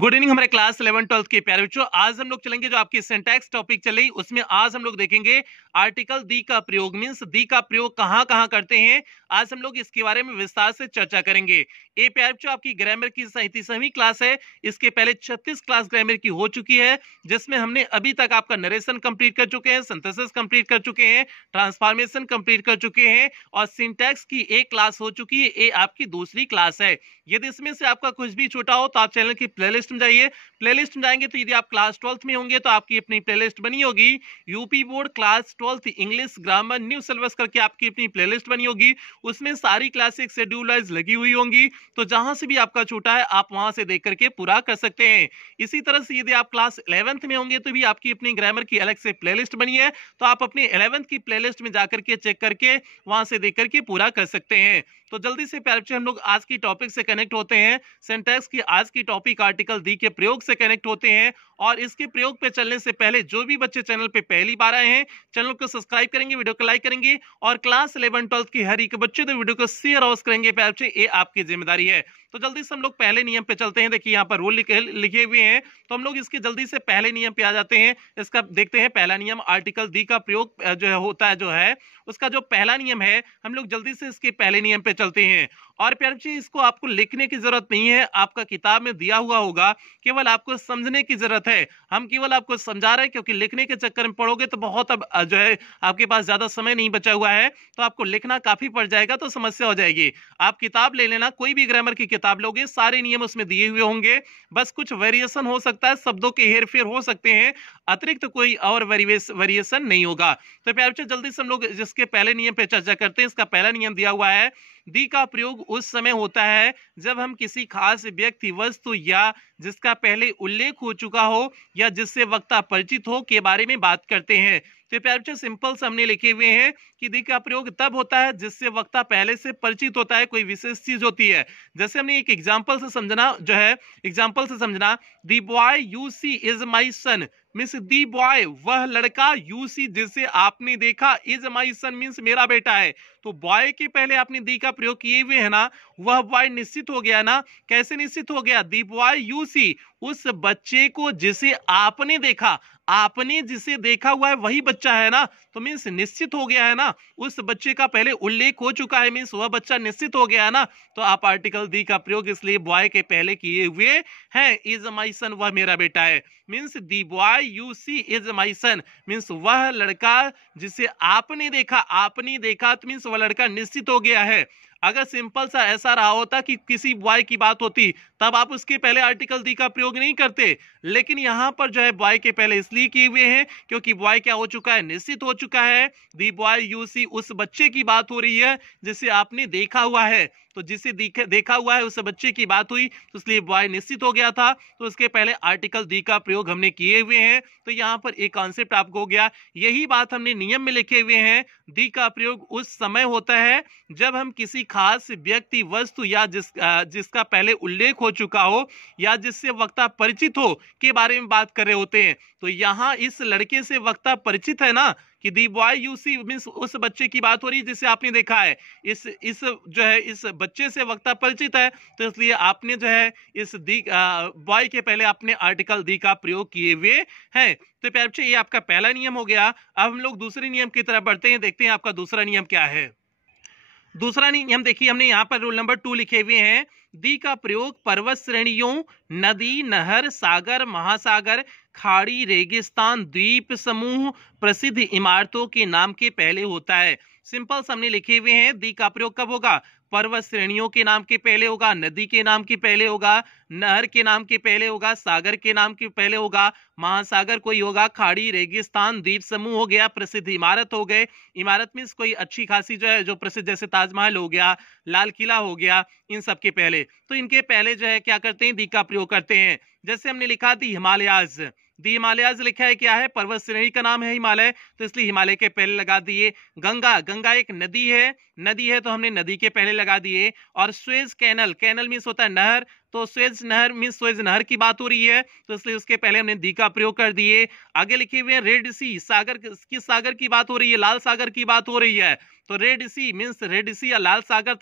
Good evening हमारे class 11-12 के प्यारे बच्चों। आज हम लोग चलेंगे जो आपकी सिंटैक्स टॉपिक चल रही उसमें आज हम लोग देखेंगे आर्टिकल दी का प्रयोग मींस दी का प्रयोग कहां कहां करते हैं। आज हम लोग इसके बारे में विस्तार से चर्चा करेंगे। ये प्यारे बच्चों आपकी ग्रामर की 37वीं क्लास है। इसके पहले 36 क्लास ग्रामर की हो चुकी है, जिसमें हमने अभी तक आपका नरेशन कंप्लीट कर चुके हैं, सिंथेसिस कंप्लीट कर चुके हैं, ट्रांसफॉर्मेशन कंप्लीट कर चुके हैं और सिंटैक्स की एक क्लास हो चुकी है। ये आपकी दूसरी क्लास है। यदि इसमें से आपका कुछ भी छूटा हो तो आप चैनल की प्लेलिस्ट में जाइए। प्लेलिस्ट में जाएंगे तो यदि आप क्लास 12th में होंगे तो आपकी अपनी प्लेलिस्ट बनी होगी, UP board class 12th English grammar new syllabus करके आपकी अपनी प्लेलिस्ट बनी होगी। उसमें सारी क्लासेस शेड्यूल वाइज लगी हुई होंगी, तो जहां से भी आपका छूटा है आप वहां से देख करके पूरा कर सकते हैं। इसी तरह से यदि आप क्लास 11th में होंगे तो भी आपकी अपनी ग्रामर की अलग से प्लेलिस्ट बनी है, तो आप अपनी 11th की प्लेलिस्ट में जाकर के चेक करके वहां से देख करके पूरा कर सकते हैं। तो जल्दी से प्यारे बच्चे हम लोग आज की टॉपिक से कनेक्ट होते हैं। सिंटैक्स की आज की टॉपिक आर्टिकल दी के प्रयोग से कनेक्ट होते हैं। और इसके प्रयोग पे चलने से पहले जो भी बच्चे चैनल पे पहली बार आए हैं, चैनल को सब्सक्राइब करेंगे, वीडियो को लाइक करेंगे और क्लास 11-12 की हर एक बच्चे तो वीडियो को शेयर अवश्य करेंगे प्यारे बच्चे, ये आपकी जिम्मेदारी है। तो जल्दी से हम लोग पहले नियम पे चलते हैं। देखिए यहाँ पर रूल लिखे हुए हैं, तो हम लोग इसके जल्दी से पहले नियम पे आ जाते हैं। इसका देखते हैं पहला नियम आर्टिकल दी का प्रयोग जो होता है जो है उसका जो पहला नियम है, हम लोग जल्दी से इसके पहले नियम पे चलते हैं। और प्यारे बच्चे इसको आपको लिखने की जरूरत नहीं है, आपका किताब में दिया हुआ होगा, केवल आपको समझने की जरूरत है। हम केवल आपको समझा रहे हैं, क्योंकि लिखने के चक्कर में पढ़ोगे तो बहुत अब जो है आपके पास ज्यादा समय नहीं बचा हुआ है, तो आपको लिखना काफी पड़ जाएगा, तो समस्या हो जाएगी। आप किताब ले लेना, कोई भी ग्रामर की किताब लोगे, सारे नियम उसमें दिए हुए होंगे, बस कुछ वेरिएशन हो सकता है, शब्दों के हेरफेर हो सकते हैं, अतिरिक्त कोई और वेरिएशन नहीं होगा। तो प्यारे बच्चे जल्दी से हम लोग जिसके पहले नियम पे चर्चा करते हैं। इसका पहला नियम दिया हुआ है, दी का प्रयोग उस समय होता है जब हम किसी खास व्यक्ति, वस्तु या जिसका पहले उल्लेख हो चुका हो या जिससे वक्ता परिचित हो के बारे में बात करते हैं। तो प्यारे बच्चे सिंपल से हमने लिखे हुए हैं कि दी का प्रयोग तब होता है जिससे वक्ता पहले से परिचित होता है, कोई विशेष चीज होती है। जैसे हमने एक एग्जांपल से समझना जो है, एग्जांपल से समझना, the boy you see is my son means the boy वह लड़का, यू सी जिसे आपने देखा, इज माई सन मीन्स मेरा बेटा है। तो बॉय के पहले आपने दी का प्रयोग किए हुए है ना, वह बॉय निश्चित हो गया ना। कैसे निश्चित हो गया? दी बॉय यू सी, उस बच्चे को जिसे आपने देखा, आपने जिसे देखा हुआ है वही बच्चा है ना, तो मीन्स निश्चित हो गया है ना, उस बच्चे का पहले उल्लेख हो चुका है, मीन्स वह बच्चा निश्चित हो गया है ना। तो आप आर्टिकल दी का प्रयोग इसलिए बॉय के पहले किए हुए हैं। इज माई सन, वह मेरा बेटा है, means the boy you see is my son, means वह लड़का जिसे आपने देखा, आपने देखा तो मीन्स वह लड़का निश्चित हो गया है। अगर सिंपल सा ऐसा रहा होता कि किसी बॉय की बात होती, तब आप उसके पहले आर्टिकल दी का प्रयोग नहीं करते, लेकिन यहां पर जो है बॉय के पहले इसलिए किए हुए हैं क्योंकि बॉय क्या हो चुका है, निश्चित हो चुका है। दी बॉय यू सी, उस बच्चे की बात हो रही है जिसे आपने देखा हुआ है, तो जिसे देखा हुआ है उस बच्चे की बात हुई, तो इसलिए बॉय निश्चित हो गया था, तो उसके पहले आर्टिकल दी का प्रयोग हमने किए हुए हैं। तो यहाँ पर एक कॉन्सेप्ट आपको हो गया। यही बात हमने नियम में लिखे हुए हैं, दी का प्रयोग उस समय होता है जब हम किसी खास व्यक्ति, वस्तु या जिसका पहले उल्लेख हो चुका हो या जिससे वक्ता परिचित हो के बारे में बात कर रहे होते हैं। तो यहाँ इस लड़के से वक्ता परिचित है ना, कि the boy you see means उस बच्चे की बात हो रही है जिसे आपने देखा है, इस जो है इस बच्चे से वक्ता परिचित है, तो इसलिए आपने जो है इस दी बॉय के पहले आपने आर्टिकल दी का प्रयोग किए हुए हैं। तो प्यारे बच्चे ये आपका पहला नियम हो गया। अब हम लोग दूसरे नियम की तरफ बढ़ते हैं, देखते हैं आपका दूसरा नियम क्या है। दूसरा नियम देखिए, हमने यहाँ पर रूल नंबर 2 लिखे हुए हैं, दी का प्रयोग पर्वत श्रेणियों, नदी, नहर, सागर, महासागर, खाड़ी, रेगिस्तान, द्वीप समूह, प्रसिद्ध इमारतों के नाम के पहले होता है। सिंपल हमने लिखे हुए हैं, दी का प्रयोग कब होगा? पर्वत श्रेणियों के नाम के पहले होगा, नदी के नाम के पहले होगा, नहर के नाम के पहले होगा, सागर के नाम के पहले होगा, महासागर कोई होगा, खाड़ी, रेगिस्तान, द्वीप समूह हो गया, प्रसिद्ध इमारत हो गए। इमारत मीन्स कोई अच्छी खासी जो है जो प्रसिद्ध, जैसे ताजमहल हो गया, लाल किला हो गया, इन सब के पहले, तो इनके पहले जो है क्या करते हैं? दी का प्रयोग करते हैं। जैसे हमने लिखा दी हिमालयाज, दी हिमालयाज लिखा है, क्या है? पर्वत श्रेणी का नाम है हिमालय, तो इसलिए हिमालय के पहले लगा दिए। गंगा, गंगा एक नदी है तो हमने नदी के पहले लगा दिए। और स्वेज कैनल, कैनल मीन्स होता है नहर, तो स्वेज नहर मीन्स स्वेज नहर की बात हो रही है, तो इसलिए उसके पहले हमने दी का प्रयोग कर दिए। आगे लिखे हुए हैं रेड सी, सागर, किस सागर की बात हो रही है? लाल सागर की बात हो रही है, तो रेड सी मीन्स रेड सी या लाल सागर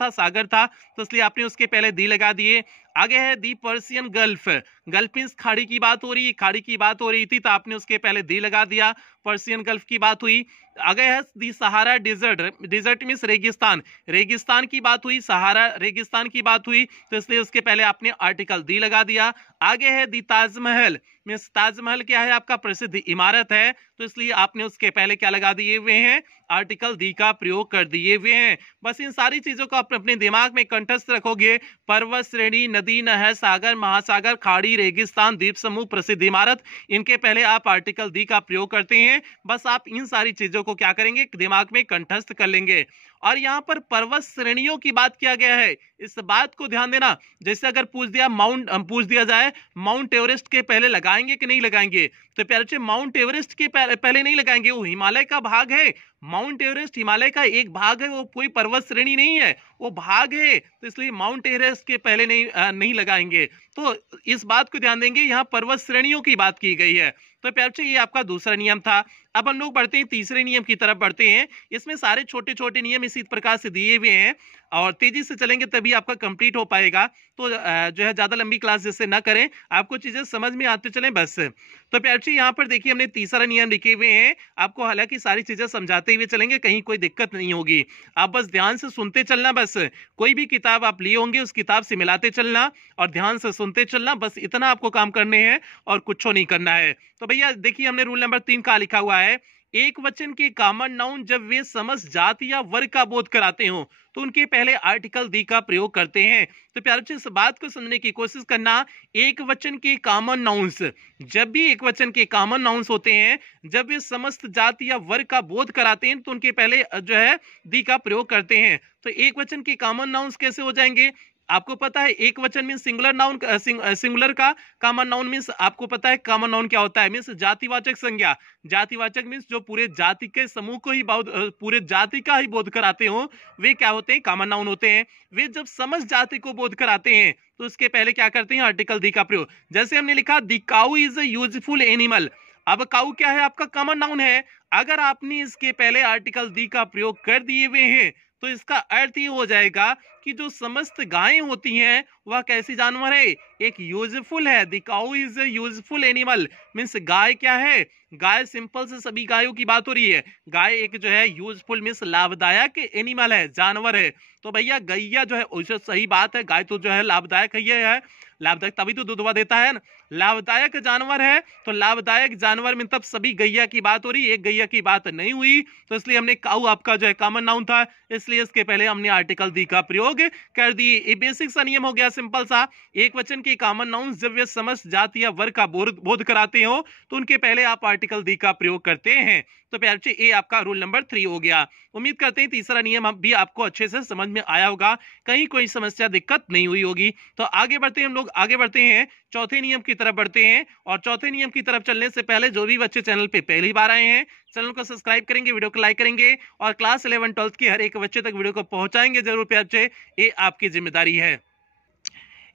था, तो इसलिए आपने उसके पहले दी लगा दिए। आगे है दी पर्सियन गल्फ, गल्फ मीन्स खाड़ी की बात हो रही थी, तो आपने उसके पहले दी लगा दिया, पर्सियन गल्फ की बात हुई। आगे है दी सहारा डिजर्ट, डिजर्ट मीन्स रेगिस्तान की बात हुई, सहारा रेगिस्तान की बात हुई, तो इसलिए उसके पहले आपने आर्टिकल दी लगा दिया। आगे है दी ताजमहल, मीन्स ताजमहल क्या है, आपका प्रसिद्ध इमारत है, तो इसलिए आपने उसके पहले क्या लगा दिए हुए हैं, आर्टिकल दी का प्रयोग कर दिए हुए हैं। बस इन सारी चीजों को आप अपने दिमाग में कंठस्थ रखोगे, पर्वत श्रेणी, नदी, नहर, सागर, महासागर, खाड़ी, रेगिस्तान, द्वीप समूह, प्रसिद्ध इमारत, इनके पहले आप आर्टिकल दी का प्रयोग करते हैं। बस आप इन सारी चीजों को क्या करेंगे, दिमाग में कंठस्थ कर लेंगे। और यहाँ पर पर्वत श्रेणियों की बात किया गया है, इस बात को ध्यान देना। जैसे अगर पूछ दिया जाए माउंट एवरेस्ट के पहले लगाएंगे कि नहीं लगाएंगे, तो प्यारे बच्चे माउंट एवरेस्ट के पहले नहीं लगाएंगे, वो हिमालय का भाग है। माउंट एवरेस्ट हिमालय का एक भाग है, वो कोई पर्वत श्रेणी नहीं है, वो भाग है, तो इसलिए माउंट एवरेस्ट के पहले नहीं लगाएंगे। तो इस बात को ध्यान देंगे, यहाँ पर्वत श्रेणियों की बात की गई है। तो प्यारे बच्चे ये आपका दूसरा नियम था। अब हम लोग बढ़ते हैं तीसरे नियम की तरफ बढ़ते हैं। इसमें सारे छोटे छोटे नियम इसी प्रकार से दिए हुए हैं और तेजी से चलेंगे तभी आपका कंप्लीट हो पाएगा। तो जो है ज्यादा लंबी क्लास जैसे ना करें, आपको चीजें समझ में आते चलें बस। तो प्यारे बच्चे यहाँ पर देखिए हमने तीसरा नियम लिखे हुए हैं, आपको हालांकि सारी चीजें समझाते हुए चलेंगे, कहीं कोई दिक्कत नहीं होगी, आप बस ध्यान से सुनते चलना। बस कोई भी किताब आप लिए होंगे उस किताब से मिलाते चलना और ध्यान से सुनते चलना, बस इतना आपको काम करने हैं और कुछ नहीं करना है। तो भैया देखिए हमने रूल नंबर 3 का लिखा हुआ है, एक वचन के कॉमन नाउन जब वे समस्त जाति या वर्ग का बोध कराते हो तो उनके पहले आर्टिकल दी का प्रयोग करते हैं। तो प्यारे बच्चे इस बात को समझने की कोशिश करना, एक वचन के कॉमन नाउन्स, जब भी एक वचन के कॉमन नाउन्स होते हैं, जब वे समस्त जाति या वर्ग का बोध कराते हैं तो उनके पहले जो है दी का प्रयोग करते हैं। तो एक वचन के कॉमन नाउन्स कैसे हो जाएंगे, आपको पता है एक वचन मीन सिंगुलर नाउन, सिंगुलर का कॉमन नाउन मीन्स आपको पता है कॉमन नाउन क्या होता है, मीन्स जातिवाचक संज्ञा। जातिवाचक मीन्स जो पूरे जाति के समूह को ही पूरे जाति का ही बोध कराते हो, वे क्या होते हैं, कॉमन नाउन होते हैं। वे जब समस्त जाति को बोध कराते हैं तो उसके पहले क्या करते हैं, आर्टिकल दी का प्रयोग। जैसे हमने लिखा दी काऊ इज अ यूजफुल एनिमल, अब काऊ क्या है, आपका कॉमन नाउन है। अगर आपने इसके पहले आर्टिकल दी का प्रयोग कर दिए हुए हैं तो इसका अर्थ ये हो जाएगा कि जो समस्त गायें होती हैं वह कैसी जानवर है, एक यूजफुल है। The cow is a useful animal means गाय क्या है, गाय सिंपल से सभी गायों की बात हो रही है, गाय एक जो है यूजफुल मीन्स लाभदायक एनिमल है, जानवर है। तो भैया गैया जो है उसे सही बात है, गाय तो जो है लाभदायक है, लाभदायक तभी तो दूध देता है ना, लाभदायक जानवर है। तो लाभदायक जानवर में तब सभी गैया की बात हो रही, एक गैया की बात नहीं हुई, तो इसलिए हमने काऊ आपका जो है कॉमन नाउन था, इसलिए इसके पहले हमने आर्टिकल दी का प्रयोग कर दिए। ये बेसिक सा नियम हो गया, सिंपल सा। एक वचन के कॉमन नाउन जब वे समस्त जाति या वर्ग का बोध कराते हो तो उनके पहले आप आर्टिकल दी का प्रयोग करते हैं। तो प्यारे बच्चे ये आपका रूल नंबर 3 हो गया। उम्मीद करते हैं तीसरा नियम भी आपको अच्छे से समझ में आया होगा, कहीं कोई समस्या दिक्कत नहीं हुई होगी। तो आगे बढ़ते हैं, हम लोग आगे बढ़ते हैं, चौथे नियम की तरफ बढ़ते हैं। और चौथे नियम की तरफ चलने से पहले जो भी बच्चे चैनल पे पहली बार आए हैं, चैनल को सब्सक्राइब करेंगे, वीडियो को लाइक करेंगे और क्लास 11 12 के हर एक बच्चे तक वीडियो को पहुंचाएंगे जरूर प्यारे बच्चे, ये आपकी जिम्मेदारी है।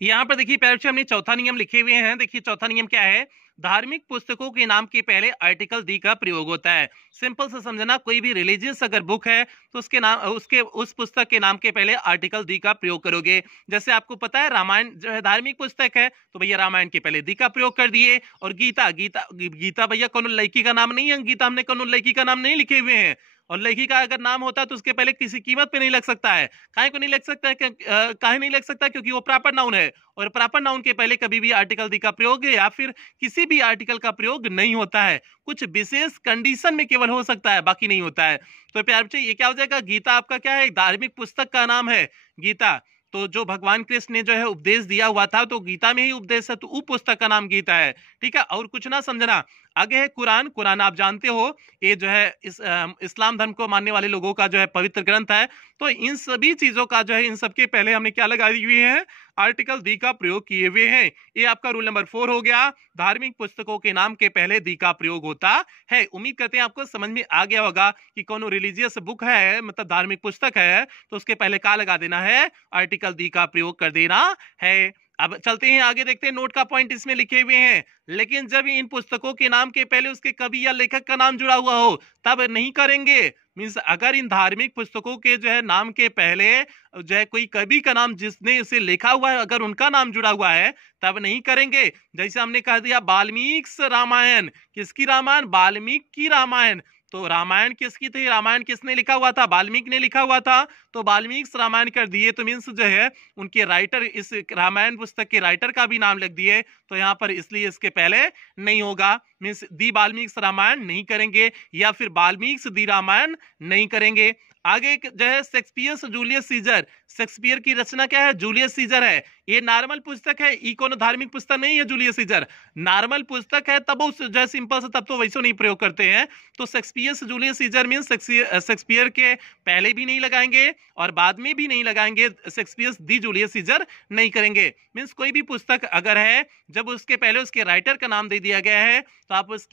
यहाँ पर देखिए प्यारे बच्चे हमने चौथा नियम लिखे हुए हैं। देखिए चौथा नियम क्या है, धार्मिक पुस्तकों के नाम के पहले आर्टिकल दी का प्रयोग होता है। सिंपल से समझना, कोई भी रिलीजियस अगर बुक है तो उसके नाम उस पुस्तक के नाम के पहले आर्टिकल दी का प्रयोग करोगे। जैसे आपको पता है रामायण जो है धार्मिक पुस्तक है, तो भैया रामायण के पहले दी का प्रयोग कर दिए। और गीता भैया कौन लड़की का नाम नहीं है, गीता हमने कौन लड़की का नाम नहीं लिखे हुए हैं। और लड़की का अगर नाम होता है तो उसके पहले किसी कीमत पे नहीं लग सकता है। काहे को नहीं लग सकता है, काहे नहीं लग सकता, क्योंकि वो प्रॉपर नाउन है और प्रॉपर नाउन के पहले कभी भी आर्टिकल दी का प्रयोग या फिर किसी भी आर्टिकल का प्रयोग नहीं होता है, कुछ विशेष कंडीशन में केवल हो सकता है, बाकी नहीं होता है। तो प्यारे बच्चे ये क्या हो जाएगा, गीता आपका क्या है, धार्मिक पुस्तक का नाम है गीता। तो जो भगवान कृष्ण ने जो है उपदेश दिया हुआ था तो गीता में ही उपदेश है, तो उस पुस्तक का नाम गीता है। ठीक है, और कुछ ना समझना। आगे है कुरान। कुरान आप जानते हो ये जो है इस्लाम धर्म को मानने वाले लोगों का जो है पवित्र ग्रंथ है। तो इन सभी चीजों का जो है, इन सबके पहले हमने क्या लगाई हुई है, आर्टिकल दी का प्रयोग किए हुए हैं। ये आपका रूल नंबर 4 हो गया, धार्मिक पुस्तकों के नाम के पहले दी का प्रयोग होता है। उम्मीद करते हैं आपको समझ में आ गया होगा कि कौन रिलीजियस बुक है, मतलब धार्मिक पुस्तक है, तो उसके पहले क्या लगा देना है, आर्टिकल दी का प्रयोग कर देना है। अब चलते हैं आगे, देखते हैं नोट का पॉइंट इसमें लिखे हुए हैं। लेकिन जब इन पुस्तकों के नाम के पहले उसके कवि या लेखक का नाम जुड़ा हुआ हो तब नहीं करेंगे। मींस अगर इन धार्मिक पुस्तकों के जो है नाम के पहले जो है कोई कवि का नाम जिसने उसे लिखा हुआ है अगर उनका नाम जुड़ा हुआ है तब नहीं करेंगे। जैसे हमने कह दिया वाल्मीकि रामायण, किसकी रामायण? वाल्मीकि की रामायण। तो रामायण किसकी थी? रामायण किसने लिखा हुआ था? वाल्मीकि ने लिखा हुआ था। तो वाल्मीकि रामायण कर दिए तो मीन्स जो है उनके राइटर, इस रामायण पुस्तक के राइटर का भी नाम लिख दिए, तो यहाँ पर इसलिए इसके पहले नहीं होगा। मीन्स दी वाल्मीकि रामायण नहीं करेंगे या फिर वाल्मीकि दी रामायण नहीं करेंगे। आगे जो है शेक्सपियर जूलियस सीजर, शेक्सपियर की रचना क्या है? जूलियस सीजर है। ये नॉर्मल पुस्तक है, ये कोनो धार्मिक पुस्तक नहीं है। जूलियस सीजर नॉर्मल पुस्तक है, तब उस जो है सिंपल से तब तो वैसे नहीं प्रयोग करते हैं। तो Shakespeare Julius Caesar means Shakespeare के पहले भी नहीं लगाएंगे और बाद में भी नहीं लगाएंगे, शेक्सपियर दी जूलियस सीजर नहीं करेंगे। मीन्स कोई भी पुस्तक अगर है जब उसके पहले उसके राइटर का नाम दे दिया गया है तो आप उस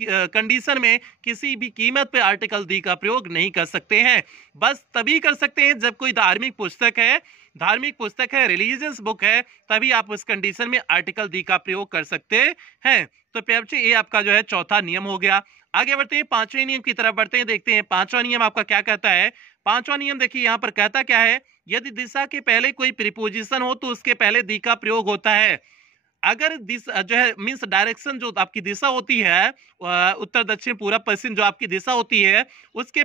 कंडीशन में किसी भी कीमत पे आर्टिकल दी का प्रयोग नहीं कर सकते हैं। बस तभी कर सकते हैं जब कोई धार्मिक पुस्तक है, रिलीजियस बुक है, तभी आप उस कंडीशन में आर्टिकल दी का प्रयोग कर सकते हैं। तो प्यारे बच्चे ये आपका जो है चौथा नियम हो गया। आगे बढ़ते हैं पांचवें नियम की तरफ बढ़ते हैं, देखते हैं पांचवा नियम आपका क्या कहता है। पांचवा नियम देखिए यहाँ पर कहता क्या है, यदि दिशा के पहले कोई प्रीपोजिशन हो तो उसके पहले दी का प्रयोग होता है। अगर दिशा जो है मींस डायरेक्शन जो आपकी दिशा होती है, उत्तर दक्षिण पूरब पश्चिम जो आपकी दिशा होती है, उसके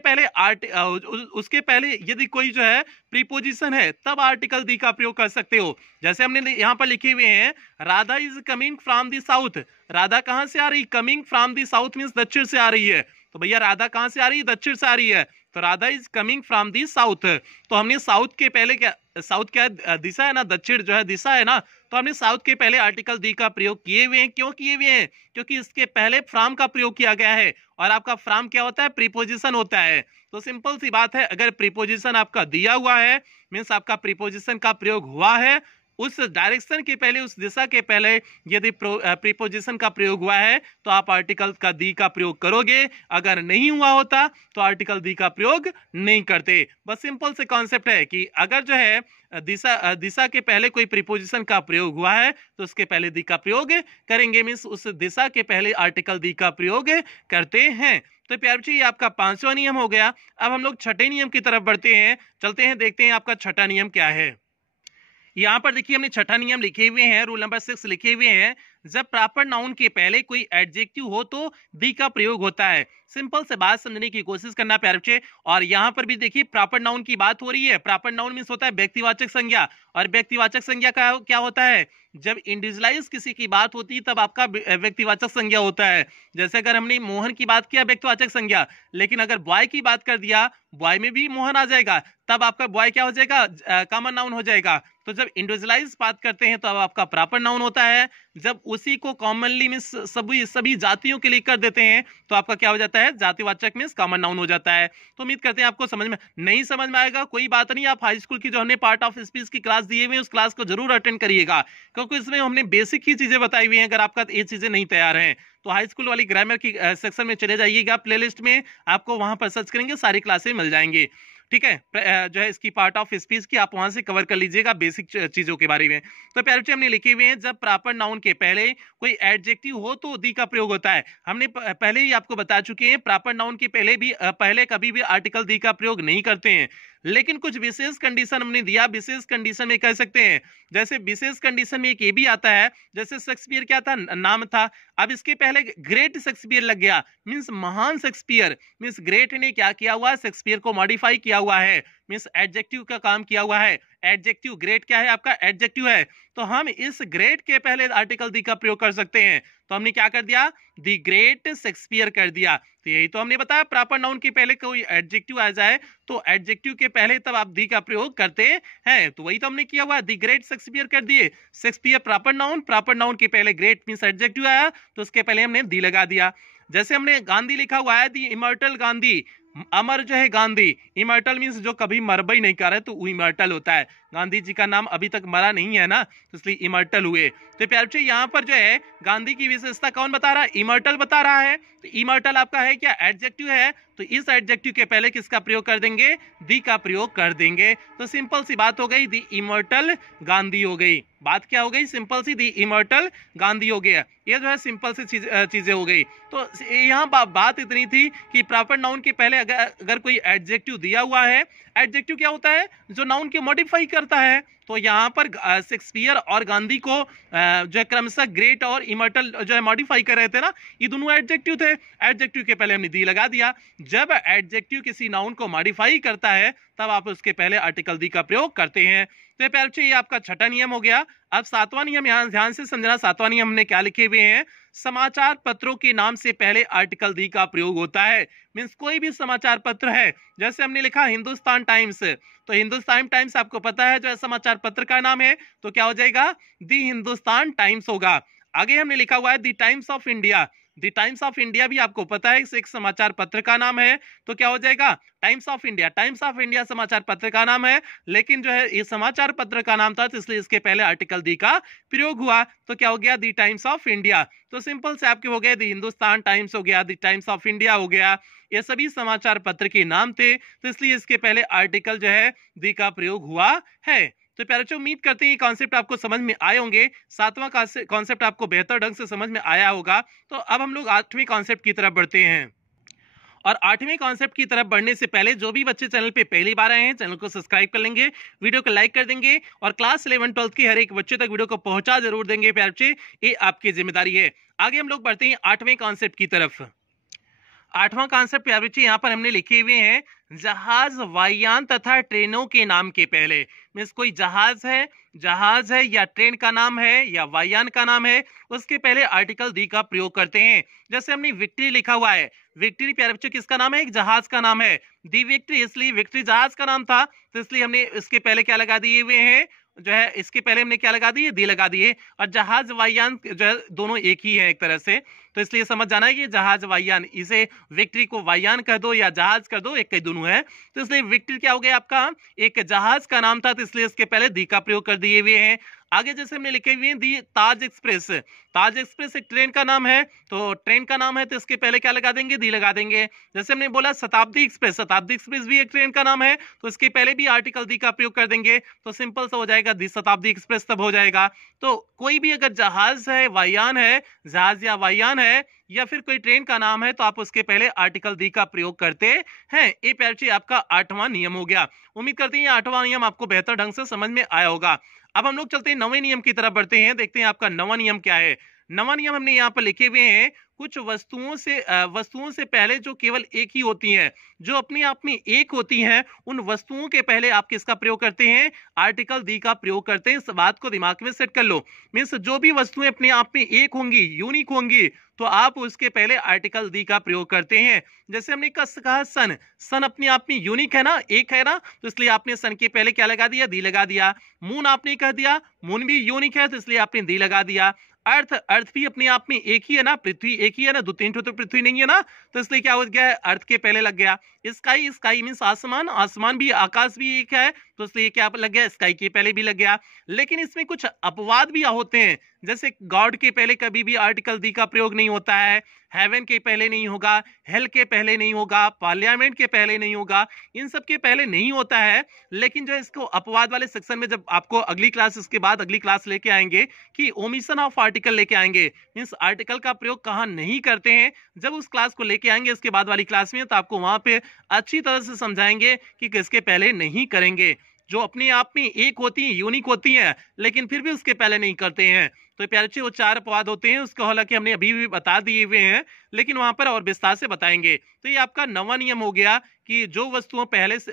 पहले यदि कोई जो है प्रीपोजिशन है तब आर्टिकल दी का प्रयोग कर सकते हो। जैसे हमने यहाँ पर लिखे हुए हैं Radha is coming from the south. Radha कहाँ से आ रही? Coming from the south means दक्षिण से आ रही है। तो भैया राधा कहाँ से आ रही है? दक्षिण से आ रही है। तो Radha is coming from the south. तो हमने साउथ के पहले क्या, साउथ क्या दिशा है ना, दक्षिण जो है दिशा है ना, तो हमने साउथ के पहले आर्टिकल दी का प्रयोग किए हुए हैं। क्यों किए हुए हैं? क्योंकि इसके पहले फ्रॉम का प्रयोग किया गया है और आपका फ्रॉम क्या होता है? प्रीपोजिशन होता है। तो सिंपल सी बात है, अगर प्रीपोजिशन आपका दिया हुआ है मीन्स आपका प्रीपोजिशन का प्रयोग हुआ है, उस डायरेक्शन के पहले, उस दिशा के पहले यदि प्रीपोजिशन का प्रयोग हुआ है तो आप आर्टिकल का दी का प्रयोग करोगे। अगर नहीं हुआ होता तो आर्टिकल दी का प्रयोग नहीं करते। बस सिंपल से कॉन्सेप्ट है कि अगर जो है दिशा के पहले कोई प्रीपोजिशन का प्रयोग हुआ है तो उसके पहले दी का प्रयोग करेंगे, मीन्स उस दिशा के पहले आर्टिकल दी का प्रयोग करते हैं। तो प्यारे बच्चे ये आपका पांचवा नियम हो गया। अब हम लोग छठे नियम की तरफ बढ़ते हैं, चलते हैं देखते हैं आपका छठा नियम क्या है। यहाँ पर देखिए हमने छठा नियम लिखे हुए हैं, रूल नंबर 6 लिखे हुए हैं, जब प्रॉपर नाउन के पहले कोई एडजेक्टिव हो तो दी का प्रयोग होता है। सिंपल से बात समझने की कोशिश करना प्यारे बच्चे। और यहाँ पर भी देखिए प्रॉपर नाउन की बात हो रही है। प्रॉपर नाउन मींस होता है व्यक्तिवाचक संज्ञा, और व्यक्तिवाचक संज्ञा का क्या होता है? जब इंडिविजुअलाइज किसी की बात होती है तब आपका व्यक्तिवाचक संज्ञा होता है। जैसे अगर हमने मोहन की बात किया व्यक्तिवाचक संज्ञा, लेकिन अगर बॉय की बात कर दिया, बॉय में भी मोहन आ जाएगा, तब आपका बॉय क्या हो जाएगा? कॉमन नाउन हो जाएगा। तो जब इंडिविजुअलाइज बात करते हैं तो अब आपका प्रॉपर नाउन होता है। जब उसी को कॉमनली मींस सभी जातियों के लिए कर देते हैं तो आपका क्या हो जाता है? जातिवाचक मींस कॉमन नाउन हो जाता है। तो उम्मीद करते हैं आपको समझ में, नहीं समझ में आएगा कोई बात नहीं, आप हाई स्कूल की जो हमने पार्ट ऑफ स्पीच की क्लास दिए हुए उस क्लास को जरूर अटेंड करिएगा, क्योंकि इसमें हमने बेसिक ही चीजें बताई हुई हैं। अगर आपका ये चीजें नहीं तैयार हैं तो हाई स्कूल वाली ग्रामर की सेक्शन में चले जाइएगा, प्लेलिस्ट में आपको वहां पर सर्च करेंगे, सारी क्लासें मिल जाएंगी। ठीक है, जो है इसकी पार्ट ऑफ स्पीच की आप वहां से कवर कर लीजिएगा बेसिक चीजों के बारे में। तो प्यारे बच्चे हमने लिखे हुए हैं जब प्रॉपर नाउन के पहले कोई एडजेक्टिव हो तो दी का प्रयोग होता है। हमने पहले ही आपको बता चुके हैं प्रॉपर नाउन के पहले कभी भी आर्टिकल दी का प्रयोग नहीं करते हैं, लेकिन कुछ विशेष कंडीशन हमने दिया। विशेष कंडीशन में कह सकते हैं, जैसे विशेष कंडीशन में एक ये भी आता है, जैसे शेक्सपियर क्या था? नाम था। अब इसके पहले ग्रेट शेक्सपियर लग गया, मींस महान शेक्सपियर, मींस ग्रेट ने क्या किया हुआ? शेक्सपियर को मॉडिफाई किया हुआ है, मींस एडजेक्टिव का काम किया हुआ है। एडजेक्टिव, ग्रेट क्या है? आपका एडजेक्टिव है। तो हम इस ग्रेट के पहले आर्टिकल दी का प्रयोग कर सकते हैं। तो हमने क्या कर दिया? दी ग्रेट शेक्सपियर कर दिया। तो यही तो हमने बताया, प्रॉपर नाउन के पहले कोई एडजेक्टिव आ जाए तो एडजेक्टिव के पहले तब आप दी का प्रयोग करते हैं। तो वही तो हमने किया हुआ, दी ग्रेट शेक्सपियर कर दिए। शेक्सपियर प्रॉपर नाउन के पहले ग्रेट मींस एडजेक्टिव आया तो उसके पहले हमने दी लगा दिया। जैसे हमने गांधी लिखा हुआ है, दी इमॉर्टल गांधी, अमर जो है गांधी, इमॉर्टल मींस जो कभी मरबई नहीं कर रहे तो वो इमॉर्टल होता है। गांधी जी का नाम अभी तक मरा नहीं है ना, तो इसलिए इमॉर्टल हुए। तो प्यारे बच्चों यहाँ पर जो है गांधी की विशेषता कौन बता रहा है? इमर्टल बता रहा है। तो इमर्टल आपका है क्या? एडजेक्टिव है। तो इस एडजेक्टिव के पहले किसका प्रयोग कर देंगे? दी का प्रयोग कर देंगे। तो सिंपल सी बात हो गई, दी इमर्टल गांधी हो गई। बात क्या हो गई? सिंपल सी, दी इमर्टल गांधी हो गया। ये जो है सिंपल सी चीजें हो गई। तो यहाँ बात इतनी थी कि प्रॉपर नाउन के पहले अगर कोई एडजेक्टिव दिया हुआ है, एडजेक्टिव क्या होता है? जो नाउन के मॉडिफाई करता है। तो यहाँ पर शेक्सपियर और गांधी को जो है क्रमशः ग्रेट और इमर्टल जो है मॉडिफाई कर रहे थे ना, ये दोनों एडजेक्टिव थे। एडजेक्टिव के पहले हमने दी लगा दिया। जब एडजेक्टिव किसी नाउन को मॉडिफाई करता है तब आप उसके पहले आर्टिकल दी का प्रयोग करते हैं। तो प्यारे बच्चों ये आपका छठा नियम हो गया। अब सातवां नियम यहाँ ध्यान से समझना। सातवां नियम हमने क्या लिखे हुए हैं? समाचार पत्रों के नाम से पहले आर्टिकल दी का प्रयोग होता है। मींस कोई भी समाचार पत्र है, जैसे हमने लिखा हिंदुस्तान टाइम्स, तो हिंदुस्तान टाइम्स आपको पता है जो है समाचार पत्र का नाम है, तो क्या हो जाएगा? दी हिंदुस्तान टाइम्स होगा। आगे हमने लिखा हुआ है the Times of India. The Times of India भी आपको पता है एक समाचार पत्र का नाम है, तो क्या हो जाएगा? Times of India. Times of India समाचार पत्र का नाम है, लेकिन जो है ये समाचार पत्र का नाम था तो इसलिए इसके पहले आर्टिकल दी का प्रयोग हुआ। तो क्या हो गया? दी टाइम्स ऑफ इंडिया। तो सिंपल से आपके हो गए, दी हिंदुस्तान टाइम्स हो गया, दी टाइम्स ऑफ इंडिया हो गया। ये सभी समाचार पत्र के नाम थे, तो इसलिए इसके पहले आर्टिकल जो है दी का प्रयोग हुआ है। तो प्यारे बच्चों उम्मीद करते हैं कॉन्सेप्ट आपको समझ में आए होंगे। सातवां कॉन्सेप्ट आपको बेहतर ढंग से समझ में आया होगा। तो अब हम लोग आठवीं कॉन्सेप्ट की तरफ बढ़ते हैं। और आठवें कॉन्सेप्ट की तरफ बढ़ने से पहले जो भी बच्चे चैनल पे पहली बार आए हैं, चैनल को सब्सक्राइब कर लेंगे, वीडियो को लाइक कर देंगे और क्लास 11-12 की हर एक बच्चे तक वीडियो को पहुंचा जरूर देंगे। प्यारे बच्चे ये आपकी जिम्मेदारी है। आगे हम लोग बढ़ते हैं आठवें कॉन्सेप्ट की तरफ। आठवां कॉन्सेप्ट प्यारे बच्चे यहाँ पर हमने लिखे हुए हैं जहाज, वायुयान तथा ट्रेनों के नाम के पहले। मीन्स कोई जहाज है या ट्रेन का नाम है या वायुयान का नाम है, उसके पहले आर्टिकल दी का प्रयोग करते हैं। जैसे हमने विक्ट्री लिखा हुआ है, विक्ट्री प्यारे बच्चों किसका नाम है? एक जहाज का नाम है। दी विक्ट्री, इसलिए विक्ट्री जहाज का नाम था, तो इसलिए हमने इसके पहले क्या लगा दिए हुए हैं? जो है इसके पहले हमने क्या लगा दिए? दी लगा दिए। और जहाज वायुयान जो है दोनों एक ही है एक तरह से, तो इसलिए समझ जाना है कि जहाज वायुयान, इसे विक्ट्री को वायुयान कर दो या जहाज कर दो, एक कई दोनों है। तो इसलिए विक्ट्री क्या हो गया आपका? एक जहाज का नाम था, तो इसलिए इसके पहले दी का प्रयोग कर दिए हुए हैं। आगे जैसे हमने लिखे हुए हैं दी ताज एक्सप्रेस। ताज एक्सप्रेस एक ट्रेन का नाम है, तो ट्रेन का नाम है तो इसके पहले क्या लगा देंगे? दी लगा देंगे। जैसे हमने बोला शताब्दी एक्सप्रेस, शताब्दी एक्सप्रेस भी एक ट्रेन का नाम है, तो इसके पहले भी आर्टिकल दी का प्रयोग कर देंगे। तो सिंपल सा हो जाएगा, दी शताब्दी एक्सप्रेस तब हो जाएगा। तो कोई भी अगर जहाज है, वायुयान है, जहाज या वायुयान है या फिर कोई ट्रेन का नाम है, तो आप उसके पहले आर्टिकल दी का प्रयोग करते हैं। ये प्यारे बच्चे आपका आठवां नियम हो गया। उम्मीद करते हैं आठवां नियम आपको बेहतर ढंग से समझ में आया होगा। अब हम लोग चलते हैं नवें नियम की तरफ बढ़ते हैं, देखते हैं आपका नवा नियम क्या है। नवा नियम हमने यहाँ पर लिखे हुए हैं, कुछ वस्तुओं से पहले जो केवल एक ही होती हैं, जो अपने आप में एक होती हैं, उन वस्तुओं के पहले आप किसका प्रयोग करते हैं? आर्टिकल दी का प्रयोग करते हैं। इस बात को दिमाग में सेट कर लो। मीन्स जो भी वस्तुएं अपने आप में एक होंगी, यूनिक होंगी, तो आप उसके पहले आर्टिकल दी का प्रयोग करते हैं। जैसे हमने कहा सन, सन अपने आप में यूनिक है ना, एक है ना, तो इसलिए आपने सन के पहले क्या लगा दिया? दी लगा दिया। मून आपने कह दिया, मून भी यूनिक है, तो इसलिए आपने दी लगा दिया। अर्थ, अर्थ भी अपने आप में एक ही है ना, पृथ्वी एक ही है ना, दो तीन तो पृथ्वी नहीं है ना, तो इसलिए क्या हो गया? अर्थ के पहले लग गया। स्काई, स्काई मीन्स आसमान, आसमान भी, आकाश भी एक है, तो इसलिए क्या लग गया? स्काई के पहले भी लग गया। लेकिन इसमें कुछ अपवाद भी होते हैं, जैसे गॉड के पहले कभी भी आर्टिकल दी का प्रयोग नहीं होता है, हेवन के पहले नहीं होगा, हेल के पहले नहीं होगा, पार्लियामेंट के पहले नहीं होगा, इन सब के पहले नहीं होता है। लेकिन जो इसको अपवाद वाले सेक्शन में जब आपको अगली क्लास, इसके बाद अगली क्लास लेके आएंगे कि ओमिशन ऑफ आर्टिकल लेके आएंगे, मींस आर्टिकल का प्रयोग कहाँ नहीं करते हैं, जब उस क्लास को लेके आएंगे इसके बाद वाली क्लास में, तो आपको वहां पे अच्छी तरह से समझाएंगे कि किसके पहले नहीं करेंगे। जो अपने आप में एक होती है, यूनिक होती है, लेकिन फिर भी उसके पहले नहीं करते हैं। तो प्यारे बच्चे वो चार अपवाद होते हैं, उसको हालांकि हमने अभी भी बता दिए हुए हैं, लेकिन वहां पर और विस्तार से बताएंगे। तो ये आपका नवा नियम हो गया कि जो वस्तुओं पहले से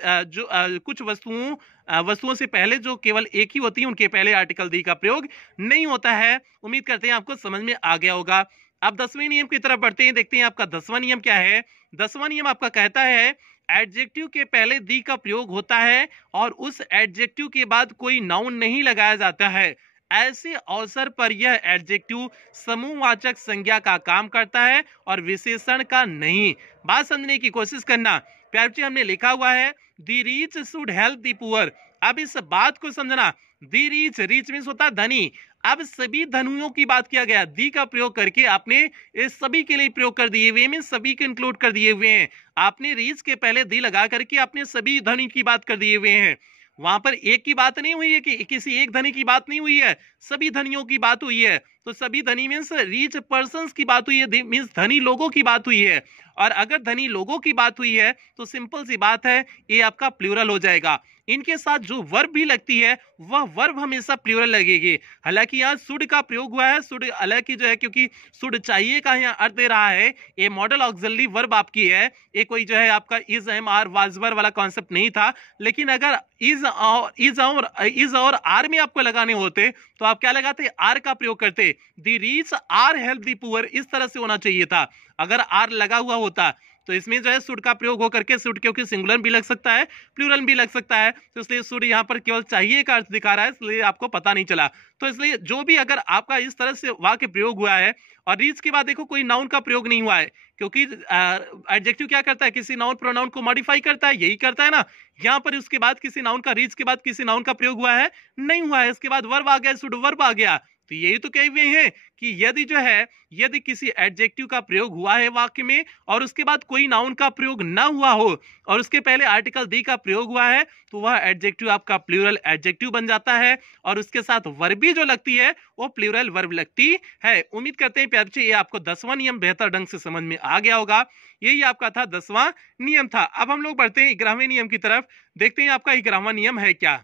कुछ वस्तुओं से पहले जो केवल एक ही होती है, उनके पहले आर्टिकल दी का प्रयोग नहीं होता है। उम्मीद करते हैं आपको समझ में आ गया होगा। अब 10वें नियम की तरफ बढ़ते हैं, देखते हैं आपका 10वां नियम क्या है। 10वां नियम आपका कहता है एडजेक्टिव के पहले दी का प्रयोग होता है और उस एडजेक्टिव के बाद कोई नाउन नहीं लगाया जाता है। ऐसे अवसर पर यह एडजेक्टिव समूहवाचक संज्ञा का काम करता है और विशेषण का नहीं। बात समझने की कोशिश करना। प्यारे बच्चे हमने लिखा हुआ है the rich should help the poor. अब इस बात को समझना, दी रीच, रीच मीन्स होता है धनी। अब सभी धनियों की बात किया गया, दी का प्रयोग करके आपने इस सभी के लिए प्रयोग कर दिए हुए, मीन्स सभी को इंक्लूड कर दिए हुए हैं। आपने रीच के पहले दी लगा करके आपने सभी धनी की बात कर दिए हुए हैं। वहां पर एक की बात नहीं हुई है कि किसी एक धनी की बात नहीं हुई है, सभी धनियों की बात हुई है। तो सभी धनी मीन्स रीच पर्संस की बात हुई है, मीन्स धनी लोगों की बात हुई है। और अगर धनी लोगों की बात हुई है तो सिंपल सी बात है, ये आपका प्लूरल हो जाएगा। इनके साथ जो वर्ब भी लगती है वह वर्ब हमेशा प्लूरल लगेगी। हालांकि यहाँ शुड का प्रयोग हुआ है, शुड हालांकि जो है क्योंकि शुड चाहिए का यहाँ अर्थ दे रहा है, ये मॉडल ऑक्सिलरी वर्ब आपकी है, ये कोई जो है आपका is am are was were वाला कॉन्सेप्ट नहीं था। लेकिन अगर इज और आर में आपको लगाने होते तो आप क्या लगाते, आर का प्रयोग करते। The rich are help the poor, इस तरह से होना चाहिए था अगर आर लगा हुआ होता। तो इसमें जो है शुड का प्रयोग होकर के, शुड क्योंकि सिंगुलर भी लग सकता है प्लूरल भी लग सकता है, तो इसलिए शुड यहाँ पर केवल चाहिए का अर्थ दिखा रहा है, इसलिए आपको पता नहीं चला। तो इसलिए जो भी अगर आपका इस तरह से वाक्य प्रयोग हुआ है और रीच के बाद देखो कोई नाउन का प्रयोग नहीं हुआ है, क्योंकि एडजेक्टिव क्या करता है, किसी नाउन प्रोनाउन को मॉडिफाई करता है, यही करता है ना। यहाँ पर उसके बाद किसी नाउन का, रीच के बाद किसी नाउन का प्रयोग हुआ है नहीं हुआ है, इसके बाद वर्ब आ गया, शुड वर्ब आ गया। तो यही तो कहे हुए हैं कि यदि जो है यदि किसी एडजेक्टिव का प्रयोग हुआ है वाक्य में और उसके बाद कोई नाउन का प्रयोग ना हुआ हो और उसके पहले आर्टिकल दी का प्रयोग हुआ है तो वह एडजेक्टिव आपका प्लूरल एडजेक्टिव बन जाता है और उसके साथ वर्ब भी जो लगती है वो प्लूरल वर्ब लगती है। उम्मीद करते हैं प्यारे बच्चे ये आपको 10वां नियम बेहतर ढंग से समझ में आ गया होगा। यही आपका था 10वां नियम था। अब हम लोग बढ़ते हैं 11वें नियम की तरफ, देखते हैं आपका 11वां नियम है क्या।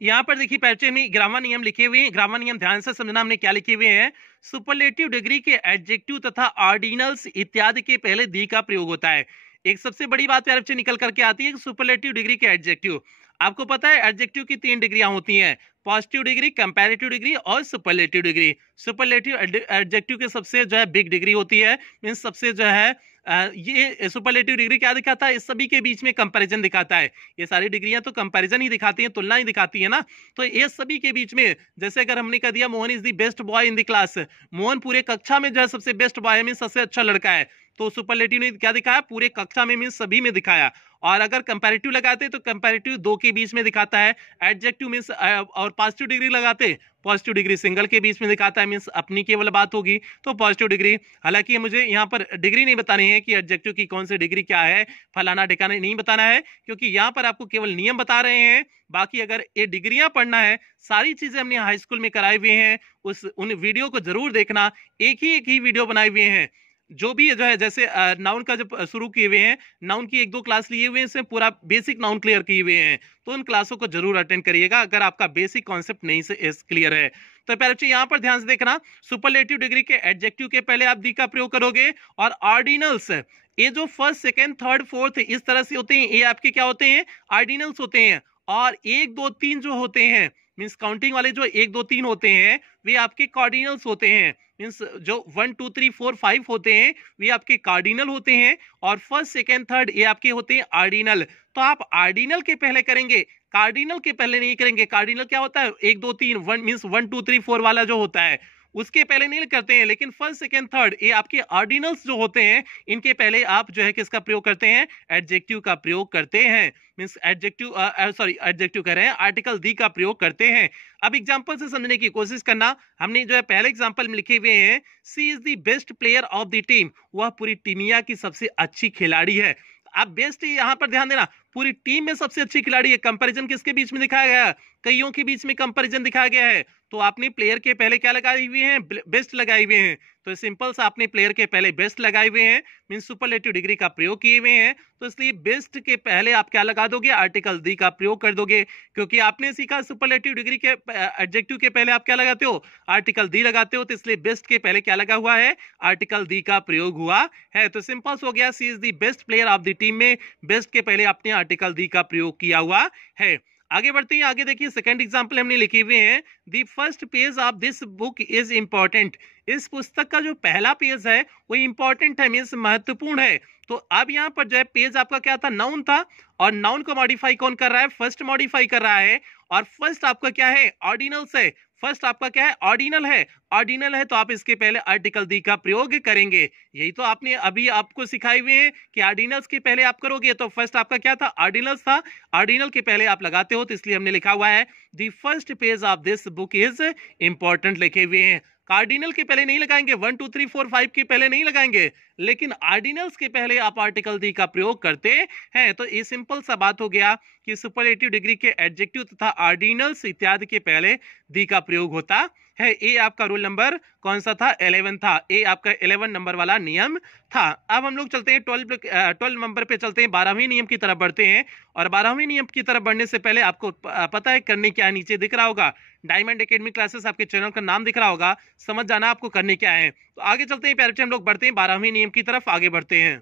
यहाँ पर देखिए पैचे में 11वां नियम लिखे हुए हैं। 11वां नियम ध्यान से समझना, हमने क्या लिखे हुए हैं, सुपरलेटिव डिग्री के एडजेक्टिव तथा ऑर्डिनल्स इत्यादि के पहले दी का प्रयोग होता है। एक सबसे बड़ी बात प्यारे बच्चे निकल करके आती है कि सुपरलेटिव डिग्री के एडजेक्टिव, आपको पता है एडजेक्टिव की 3 डिग्रियां होती हैं, पॉजिटिव डिग्री, कंपैरेटिव डिग्री और सुपरलेटिव डिग्री। सुपरलेटिव एडजेक्टिव के सबसे जो है बिग डिग्री होती है, मींस सबसे जो है ये सुपरलेटिव डिग्री क्या दिखाता है, इस सभी के बीच में कंपैरिजन दिखाता है। ये सारी डिग्रियां तो कंपैरिजन ही दिखाती हैं, तुलना ही दिखाती है ना। तो ये सभी के बीच में, जैसे अगर हमने कह दिया Mohan is the best boy in the class, Mohan पूरे कक्षा में जो है सबसे बेस्ट बॉय मीन सबसे अच्छा लड़का है, तो सुपरलेटिव ने क्या दिखाया, पूरे कक्षा में मीन सभी में दिखाया। और अगर कंपैरेटिव लगाते तो कंपैरेटिव 2 के बीच में दिखाता है, एडजेक्टिव मींस और पॉजिटिव डिग्री लगाते पॉजिटिव डिग्री सिंगल के बीच में दिखाता है, मींस अपनी केवल बात होगी तो पॉजिटिव डिग्री। हालांकि मुझे यहाँ पर डिग्री नहीं बतानी है कि एडजेक्टिव की कौन सी डिग्री क्या है, फलाना ठिकाना नहीं बताना है, क्योंकि यहाँ पर आपको केवल नियम बता रहे हैं। बाकी अगर ये डिग्रियां पढ़ना है, सारी चीजें हमने हाई स्कूल में कराए हुए हैं, उन वीडियो को जरूर देखना, एक ही वीडियो बनाए हुए हैं। जो भी जो है जैसे नाउन का जब शुरू किए हुए हैं, नाउन की 1-2 क्लास लिए हुए हैं, इसमें पूरा बेसिक नाउन क्लियर किए हुए हैं, तो उन क्लासों को जरूर अटेंड करिएगा अगर आपका बेसिक कॉन्सेप्ट नहीं से क्लियर है। तो पहले बच्चे यहाँ पर ध्यान से देखना, सुपरलेटिव डिग्री के एडजेक्टिव के पहले आप दी का प्रयोग करोगे, और ऑर्डिनल्स ये जो फर्स्ट, सेकेंड, थर्ड, फोर्थ इस तरह से होते हैं, ये आपके क्या होते हैं, ऑर्डिनल्स होते हैं। और 1, 2, 3 जो होते हैं, मींस काउंटिंग वाले जो 1, 2, 3 होते हैं, वे आपके कार्डिनल्स होते हैं। मींस जो 1, 2, 3, 4, 5 होते हैं वे आपके कार्डिनल होते हैं, और फर्स्ट, सेकेंड, थर्ड ये आपके होते हैं ऑर्डिनल। तो आप ऑर्डिनल के पहले करेंगे, कार्डिनल के पहले नहीं करेंगे। कार्डिनल क्या होता है, 1, 2, 3 1 मींस 1, 2, 3, 4 वाला जो होता है उसके पहले नहीं करते हैं, लेकिन फर्स्ट, सेकेंड, थर्ड ये आपके ऑर्डिनल्स जो होते हैं, इनके पहले आप जो है किसका प्रयोग करते हैं, एडजेक्टिव का प्रयोग करते हैं। मींस एडजेक्टिव एडजेक्टिव कह रहे हैं, आर्टिकल दी का प्रयोग करते हैं। अब एग्जांपल से समझने की कोशिश करना, हमने जो है पहले एग्जांपल में लिखे हुए हैं, she is the best player of the team, वह पूरी टीमिया की सबसे अच्छी खिलाड़ी है। अब बेस्ट यहाँ पर ध्यान देना, पूरी टीम में सबसे अच्छी खिलाड़ी है। कंपैरिजन किसके बीच में दिखाया गया है, कईयों के बीच में कंपैरिजन दिखाया गया है। तो आपने प्लेयर के पहले क्या लगाए हुए हैं, बेस्ट लगाए हुए हैं। तो सिंपल सा आपने प्लेयर के पहले बेस्ट लगाए हुए हैं, मींस सुपरलेटिव डिग्री का प्रयोग किए हुए हैं, तो इसलिए बेस्ट के पहले आप क्या लगा दोगे, आर्टिकल दी का प्रयोग कर दोगे। क्योंकि आपने सीखा सुपरलेटिव डिग्री के एडजेक्टिव के पहले आप क्या लगाते हो, आर्टिकल दी लगाते हो, तो इसलिए बेस्ट के पहले क्या लगा हुआ है, आर्टिकल दी का प्रयोग हुआ है। तो सिंपल हो गया, she is the best player of the team में बेस्ट के पहले आपने आर्टिकल दी का प्रयोग किया हुआ है। आगे बढ़ते हैं, आगे देखिए सेकंड एग्जांपल हमने लिखे हुए हैं, the first page of this book is important. इस पुस्तक का जो पहला पेज है वो इंपॉर्टेंट है, मींस महत्वपूर्ण है। तो अब यहाँ पर जो है पेज आपका क्या था, नाउन था, और नाउन को मॉडिफाई कौन कर रहा है, फर्स्ट मॉडिफाई कर रहा है, और फर्स्ट आपका क्या है, ऑर्डिनल्स है। फर्स्ट आपका क्या है, ऑर्डिनल है। ऑर्डिनल है तो आप इसके पहले आर्टिकल दी का प्रयोग करेंगे। यही तो आपने अभी आपको सिखाए हुए हैं कि ऑर्डिनल्स के पहले आप करोगे। तो फर्स्ट आपका क्या था, ऑर्डिनल्स था। ऑर्डिनल के पहले आप लगाते हो, तो इसलिए हमने लिखा हुआ है the first page of this book is important लिखे हुए हैं। कार्डिनल के पहले नहीं लगाएंगे, 1 2 3 4 5 के पहले नहीं लगाएंगे, लेकिन ऑर्डिनल्स के पहले आप आर्टिकल दी का प्रयोग करते हैं। तो ये सिंपल सा बात हो गया कि सुपरलेटिव डिग्री के एडजेक्टिव तथा ऑर्डिनल्स इत्यादि के पहले दी का प्रयोग होता है। ये आपका रूल नंबर कौन सा था, 11 था। ये आपका 11 नंबर वाला नियम था। अब हम लोग चलते हैं 12 नंबर पे चलते हैं, 12वें नियम की तरफ बढ़ते हैं। और 12वें नियम की तरफ बढ़ने से पहले आपको पता है करने क्या है, नीचे दिख रहा होगा डायमंड एकेडमी क्लासेस, आपके चैनल का नाम दिख रहा होगा, समझ जाना आपको करने क्या है। तो आगे चलते हैं, प्यारे बच्चे हम लोग बढ़ते हैं 12वें नियम की तरफ आगे बढ़ते हैं।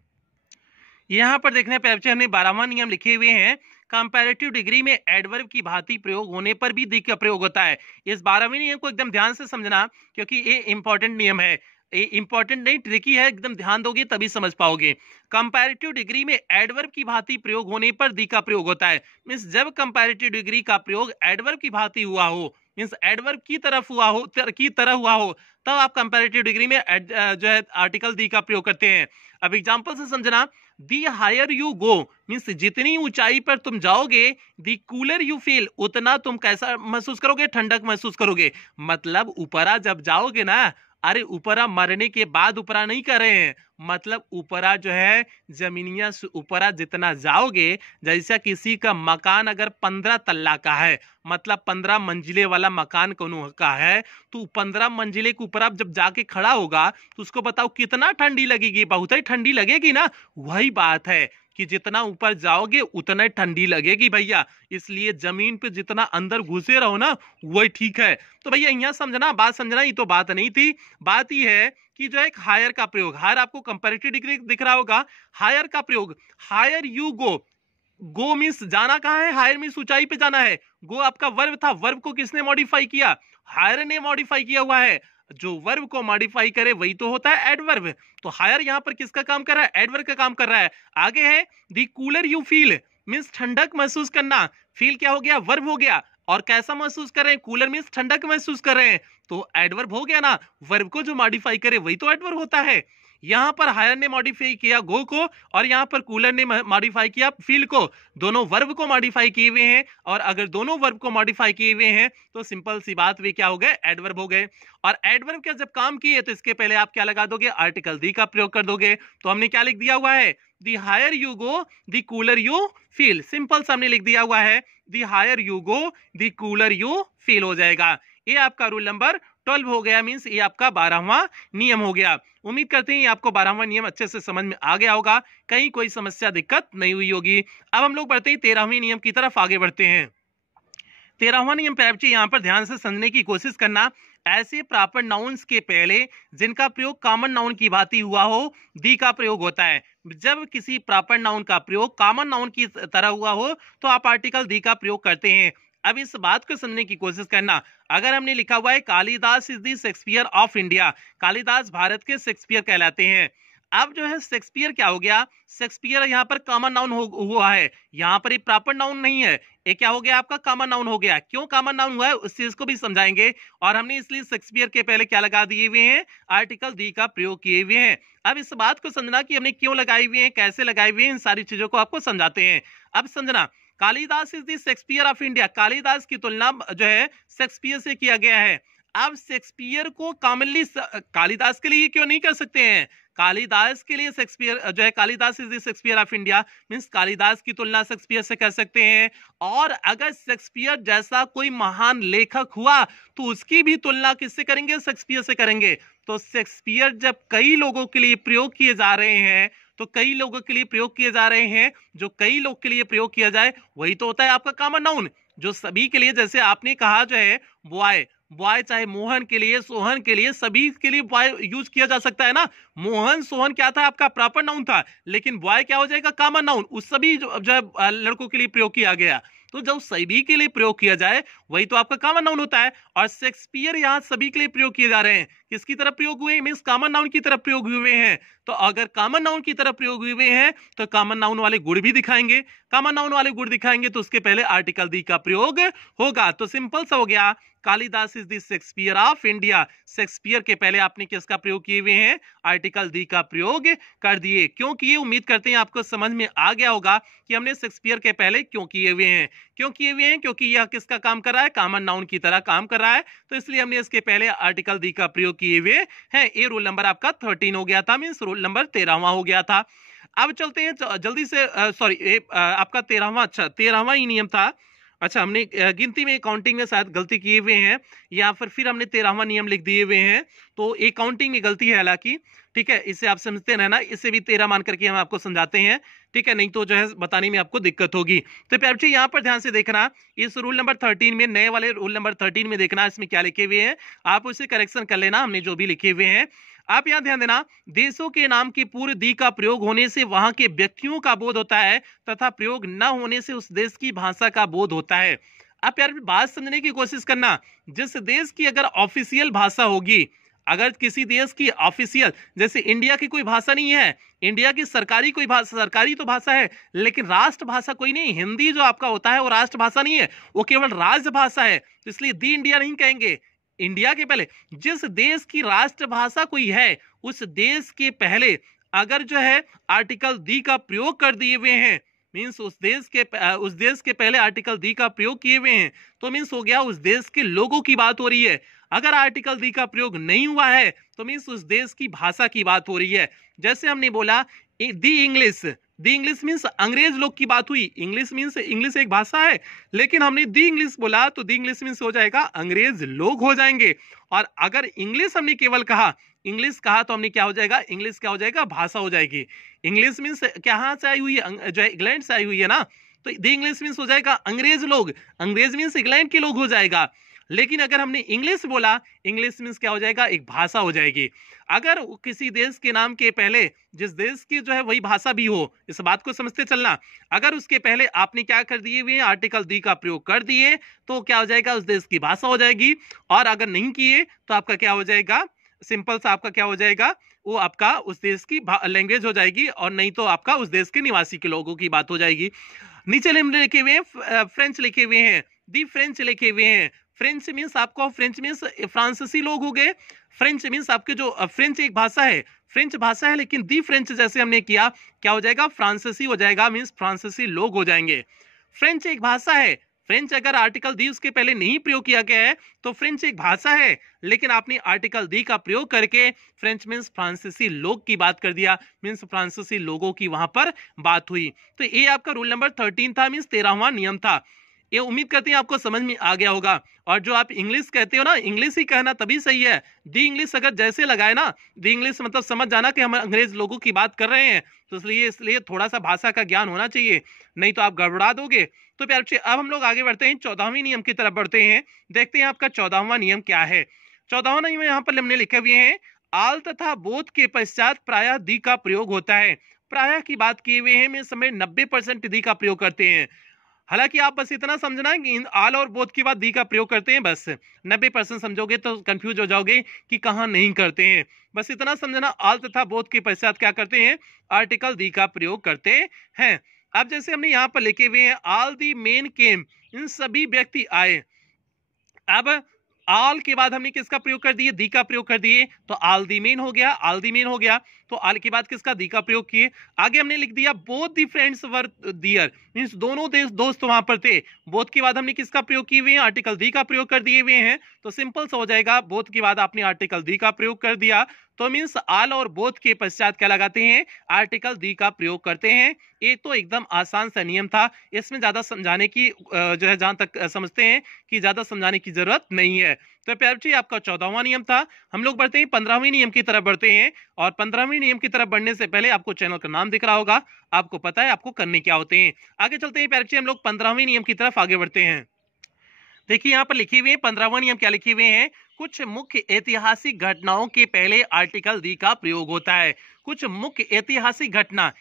यहाँ पर देखने प्यारे बच्चे हमने 12वां नियम लिखे हुए हैं, कंपैरेटिव डिग्री में एडवर्ब की भांति प्रयोग होने पर भी दी का प्रयोग होता है। इस 12वें नियम को एकदम ध्यान से समझना, क्योंकि ये इंपॉर्टेंट नियम है। ये इंपॉर्टेंट नहीं, ट्रिकी है, एकदम ध्यान दोगे तभी समझ पाओगे। कंपैरेटिव डिग्री में एडवर्ब की भांति प्रयोग होने पर दी का प्रयोग होता है। मींस जब कंपैरेटिव डिग्री का प्रयोग एडवर्ब की भांति हुआ हो, मींस एडवर्ब की तरफ हुआ हो, तब आप कंपैरेटिव डिग्री में जो है आर्टिकल दी का प्रयोग करते हैं। अब एग्जांपल से समझना, the higher you go means जितनी ऊंचाई पर तुम जाओगे, दी कूलर यू फील उतना तुम कैसा महसूस करोगे, ठंडक महसूस करोगे। मतलब ऊपरा जब जाओगे ना, अरे ऊपरा मरने के बाद ऊपरा नहीं कर रहे हैं, मतलब ऊपरा जो है जमीनिया ऊपरा जितना जाओगे, जैसा किसी का मकान अगर 15 तल्ला का है, मतलब 15 मंजिले वाला मकान कोनो का है, तो 15 मंजिले के ऊपर आप जब जाके खड़ा होगा तो उसको बताओ कितना ठंडी लगेगी, बहुत ही ठंडी लगेगी ना। वही बात है कि जितना ऊपर जाओगे उतना ठंडी लगेगी भैया, इसलिए जमीन पे जितना अंदर घुसे रहो ना वही ठीक है। तो भैया यहाँ समझना, बात समझना, ये तो बात नहीं थी, बात ही है कि जो एक हायर का प्रयोग, हायर आपको कंपैरेटिव डिग्री दिख रहा होगा, हायर का प्रयोग, higher you go, go means जाना कहाँ है, हायर मीन्स ऊंचाई पे जाना है। गो आपका वर्ब था, वर्ब को किसने मॉडिफाई किया, हायर ने मॉडिफाई किया हुआ है। जो वर्ब को मॉडिफाई करे वही तो होता है एडवर्ब। तो हायर यहां पर किसका काम कर रहा है, एडवर्ब का काम कर रहा है। आगे है दी कूलर यू फील मीन्स ठंडक महसूस करना, फील क्या हो गया, वर्ब हो गया। और कैसा महसूस कर रहे हैं, कूलर मीन्स ठंडक महसूस कर रहे हैं, तो एडवर्ब हो गया ना। वर्ब को जो मॉडिफाई करे वही तो एडवर्ब होता है। यहां पर हायर ने मॉडिफाई किया गो को, और यहां पर कूलर ने मॉडिफाई किया फील को, दोनों वर्ब को मॉडिफाई किए हुए हैं। और अगर दोनों वर्ब को मॉडिफाई किए हुए हैं तो सिंपल सी बात, वे क्या हो गए, एडवर्ब हो गए। और एडवर्ब का जब काम किए तो इसके पहले आप क्या लगा दोगे, आर्टिकल दी का प्रयोग कर दोगे। तो हमने क्या लिख दिया हुआ है, the higher you go the cooler you feel, simple सा हमने लिख दिया हुआ है, the higher you go the cooler you feel हो जाएगा। ये आपका रूल नंबर 12 हो गया, मींस ये आपका 12वां नियम हो गया। उम्मीद करते हैं ये आपको 12वां नियम अच्छे से समझ में आ गया होगा, कहीं कोई समस्या दिक्कत नहीं हुई होगी। अब हम लोग बढ़ते हैं 13वें नियम की तरफ आगे बढ़ते हैं। 13वां नियम पे बच्चे यहाँ पर ध्यान से समझने की कोशिश करना, ऐसे प्रॉपर नाउन्स के पहले जिनका प्रयोग कॉमन नाउन की भांति हुआ हो, दी का प्रयोग होता है। जब किसी प्रॉपर नाउन का प्रयोग कॉमन नाउन की तरह हुआ हो तो आप आर्टिकल दी का प्रयोग करते हैं। अब इस बात को समझने की कोशिश करना, अगर हमने लिखा हुआ है Kalidas is the Shakespeare of India, Kalidas Bharat के शेक्सपियर कहलाते हैं। अब जो है शेक्सपियर क्या हो गया, शेक्सपियर यहाँ पर कॉमन नाउन हुआ है, यहाँ पर ये प्रॉपर नाउन नहीं है, ये क्या हो गया आपका कॉमन नाउन हो गया। क्यों कॉमन नाउन हुआ है उस चीज को भी समझाएंगे। और हमने इसलिए शेक्सपियर के पहले क्या लगा दिए हुए हैं, आर्टिकल दी का प्रयोग किए हुए हैं। अब इस बात को समझना कि हमने क्यों लगाए हुए हैं, कैसे लगाए हुए हैं, इन सारी चीजों को आपको समझाते हैं। अब समझना, Kalidas is the Shakespeare of India, Kalidas की तुलना जो है शेक्सपियर से किया गया है। अब शेक्सपियर को कॉमनली कालिदास के लिए क्यों नहीं कर सकते हैं, कालिदास के लिए शेक्सपियर जो है, Kalidas is the Shakespeare of India means Kalidas की तुलना शेक्सपियर से कर सकते हैं। और अगर शेक्सपियर जैसा कोई महान लेखक हुआ तो उसकी भी तुलना किससे करेंगे, शेक्सपियर से करेंगे। तो शेक्सपियर जब कई लोगों के लिए प्रयोग किए जा रहे हैं, तो कई लोगों के लिए प्रयोग किए जा रहे हैं, जो कई लोग के लिए प्रयोग किया जाए वही तो होता है आपका कॉमन नाउन, जो सभी के लिए, जैसे आपने कहा जो है बॉय, बॉय चाहे मोहन के लिए, सोहन के लिए, सभी के लिए बॉय यूज किया जा सकता है ना। मोहन सोहन क्या था आपका प्रॉपर नाउन था, लेकिन बॉय क्या हो जाएगा कॉमन नाउन, उस सभी जो लड़कों के लिए प्रयोग किया गया। तो जब सभी के लिए प्रयोग किया जाए वही तो आपका कॉमन नाउन होता है। और शेक्सपियर यहाँ सभी के लिए प्रयोग किए जा रहे हैं। किसकी तरफ प्रयोग हुए? मींस कॉमन नाउन की तरफ प्रयोग हुए हैं। तो अगर कॉमन नाउन की तरफ प्रयोग हुए हैं तो कॉमन नाउन वाले गुण भी दिखाएंगे। कॉमन नाउन वाले गुण दिखाएंगे तो उसके पहले आर्टिकल दी का प्रयोग होगा। तो सिंपल सा हो गया, Kalidas is the Shakespeare of India. Shakespeare के पहले आपने किसका प्रयोग किए हुए हैं? आर्टिकल दी का प्रयोग कर दिए। क्यों किए? उम्मीद करते हैं आपको समझ में आ गया होगा कि हमने शेक्सपियर के पहले क्यों किए हुए हैं। क्यों किए हुए हैं? क्योंकि यह किसका काम कर रहा है? कॉमन नाउन की तरह काम कर रहा है, तो इसलिए हमने इसके पहले आर्टिकल दी का प्रयोग किए हुए हैं। ये रूल नंबर आपका 13 हो गया था, मींस रूल नंबर 13वां हो गया था। अब चलते हैं जल्दी से, सॉरी आपका 13वां, अच्छा 13वां ही नियम था। अच्छा, हमने गिनती में काउंटिंग में शायद गलती किए हुए हैं, या फिर हमने 13वां नियम लिख दिए हुए हैं, तो एक काउंटिंग में गलती है हालांकि, ठीक है, इसे आप समझते रहना, इसे भी 13 मान करके हम आपको समझाते हैं, ठीक है, नहीं तो जो है बताने में आपको दिक्कत होगी। तो प्यारे बच्चे यहाँ पर ध्यान से देखना, इस रूल नंबर 13 में, नए वाले रूल नंबर 13 में देखना इसमें क्या लिखे हुए हैं, आप उसे करेक्शन कर लेना हमने जो भी लिखे हुए हैं। आप यहाँ ध्यान देना, देशों के नाम की पूर्व दी का प्रयोग होने से वहां के व्यक्तियों का बोध होता है तथा प्रयोग न होने से उस देश की भाषा का बोध होता है। आप यार बात समझने की कोशिश करना, जिस देश की अगर ऑफिशियल भाषा होगी, अगर किसी देश की ऑफिशियल, जैसे इंडिया की कोई भाषा नहीं है, इंडिया की सरकारी कोई भाषा, सरकारी तो भाषा है लेकिन राष्ट्र भाषा कोई नहीं, हिंदी जो आपका होता है वो राष्ट्र भाषा नहीं है, वो केवल राजभाषा है, तो इसलिए दी इंडिया नहीं कहेंगे। इंडिया के पहले जिस देश की राष्ट्रभाषा कोई है, उस देश के पहले अगर जो है आर्टिकल दी का प्रयोग कर दिए हुए हैं, मींस उस देश के पहले आर्टिकल दी का प्रयोग किए हुए हैं, तो मींस हो गया उस देश के लोगों की बात हो रही है। अगर आर्टिकल दी का प्रयोग नहीं हुआ है तो मींस उस देश की भाषा की बात हो रही है। जैसे हमने बोला दी इंग्लिश मींस अंग्रेज लोग की बात हुई, इंग्लिश मींस इंग्लिश एक भाषा है, लेकिन हमने दी इंग्लिश बोला तो दी इंग्लिश मींस हो जाएगा अंग्रेज लोग हो जाएंगे। और अगर इंग्लिश हमने केवल कहा, इंग्लिश कहा तो हमने क्या हो जाएगा? इंग्लिश क्या हो जाएगा? भाषा हो जाएगी। इंग्लिश मींस कहाँ से आई हुई है? जो है इंग्लैंड से आई हुई है ना, तो दी इंग्लिश मींस हो जाएगा अंग्रेज लोग, अंग्रेज मींस इंग्लैंड के लोग हो जाएगा। लेकिन अगर हमने इंग्लिश बोला, इंग्लिश मींस क्या हो जाएगा? एक भाषा हो जाएगी। अगर किसी देश के नाम के पहले जिस देश की जो है वही भाषा भी हो, इस बात को समझते चलना, अगर उसके पहले आपने क्या कर दिए हुए आर्टिकल दी का प्रयोग कर दिए तो क्या हो जाएगा? उस देश की भाषा हो जाएगी। और अगर नहीं किए तो आपका क्या हो जाएगा? सिंपल सा आपका क्या हो जाएगा? वो आपका उस देश की लैंग्वेज हो जाएगी, और नहीं तो आपका उस देश के निवासी के लोगों की बात हो जाएगी। नीचे हमने लिखे हुए हैं फ्रेंच लिखे हुए हैं, दी फ्रेंच लिखे हुए हैं। फ्रेंच मींस आपको, फ्रेंच मींस फ्रांसीसी लोग हो गए। फ्रेंच मींस आपके जो फ्रेंच एक भाषा है, फ्रेंच भाषा है, लेकिन दी फ्रेंच जैसे हमने किया क्या हो जाएगा? फ्रांसीसी हो जाएगा, मींस फ्रांसीसी लोग हो जाएंगे। फ्रेंच एक भाषा है, फ्रेंच अगर आर्टिकल दी उसके पहले नहीं प्रयोग किया गया है तो फ्रेंच एक भाषा है, लेकिन आपने आर्टिकल दी का प्रयोग करके फ्रेंच मींस फ्रांसीसी लोग की बात कर दिया, मींस फ्रांसीसी लोगों की वहां पर बात हुई। तो ये आपका रूल नंबर 13 था, मींस 13वां नियम था। ये उम्मीद करते हैं आपको समझ में आ गया होगा। और जो आप इंग्लिश कहते हो ना, इंग्लिश ही कहना तभी सही है। दी इंग्लिश अगर जैसे लगाए ना, दी इंग्लिश मतलब समझ जाना कि हम अंग्रेज लोगों की बात कर रहे हैं, तो इसलिए थोड़ा सा भाषा का ज्ञान होना चाहिए, नहीं तो आप गड़बड़ा दोगे। तो प्यारे बच्चे अब हम लोग आगे बढ़ते हैं, 14वें नियम की तरफ बढ़ते हैं। देखते हैं आपका 14वां नियम क्या है। 14वां नियम यहाँ पर हमने लिखे हुए हैं, आल तथा बोध के पश्चात प्रायः दी का प्रयोग होता है। प्रायः की बात किए हुए हैं, मैं समय 90% दी का प्रयोग करते हैं। हालांकि आप बस इतना समझना कि आल और बोध के बाद दी का प्रयोग करते हैं, बस 90% समझोगे तो कंफ्यूज हो जाओगे कि कहाँ नहीं करते हैं। बस इतना समझना, आल तथा बोध के पश्चात क्या करते हैं? आर्टिकल दी का प्रयोग करते हैं। अब जैसे हमने यहाँ पर लिखे हुए हैं, आल दी मेन केम, इन सभी व्यक्ति आए। अब आल के बाद हमने किसका प्रयोग कर दिए? दी का प्रयोग कर दिए, तो आल दी मेन हो गया, आल दी मेन हो गया। तो आल के बाद किसका? दी का प्रयोग किए। आगे हमने लिख दिया both the friends were there, means दोनों दोस्त वहां पर थे। बोथ के बाद हमने किसका प्रयोग किए हुए हैं? आर्टिकल दी का प्रयोग कर दिए हुए हैं। तो सिंपल सा हो जाएगा, बोथ के बाद आपने आर्टिकल दी का प्रयोग कर दिया, तो मींस आल और बोथ के पश्चात क्या लगाते हैं? आर्टिकल दी का प्रयोग करते हैं। ये तो एकदम आसान सा नियम था, इसमें ज्यादा समझाने की जो है, जहां तक समझते हैं कि ज्यादा समझाने की जरूरत नहीं है। तो प्यारे बच्चे आपका 14वां नियम था। हम लोग बढ़ते हैं 15वें नियम की तरफ बढ़ते हैं। और 15वें नियम की तरफ बढ़ने से पहले आपको चैनल का नाम दिख रहा होगा, आपको पता है आपको करने क्या होते हैं। आगे चलते हैं प्यारे बच्चे, हम लोग 15वें नियम की तरफ आगे बढ़ते हैं। देखिए यहाँ पर लिखे हुए हैं 15वां नियम क्या लिखे हुए हैं, कुछ मुख्य ऐतिहासिक घटनाओं के पहले आर्टिकल दी का प्रयोग होता है। कुछ मुख्य ऐतिहासिक घटना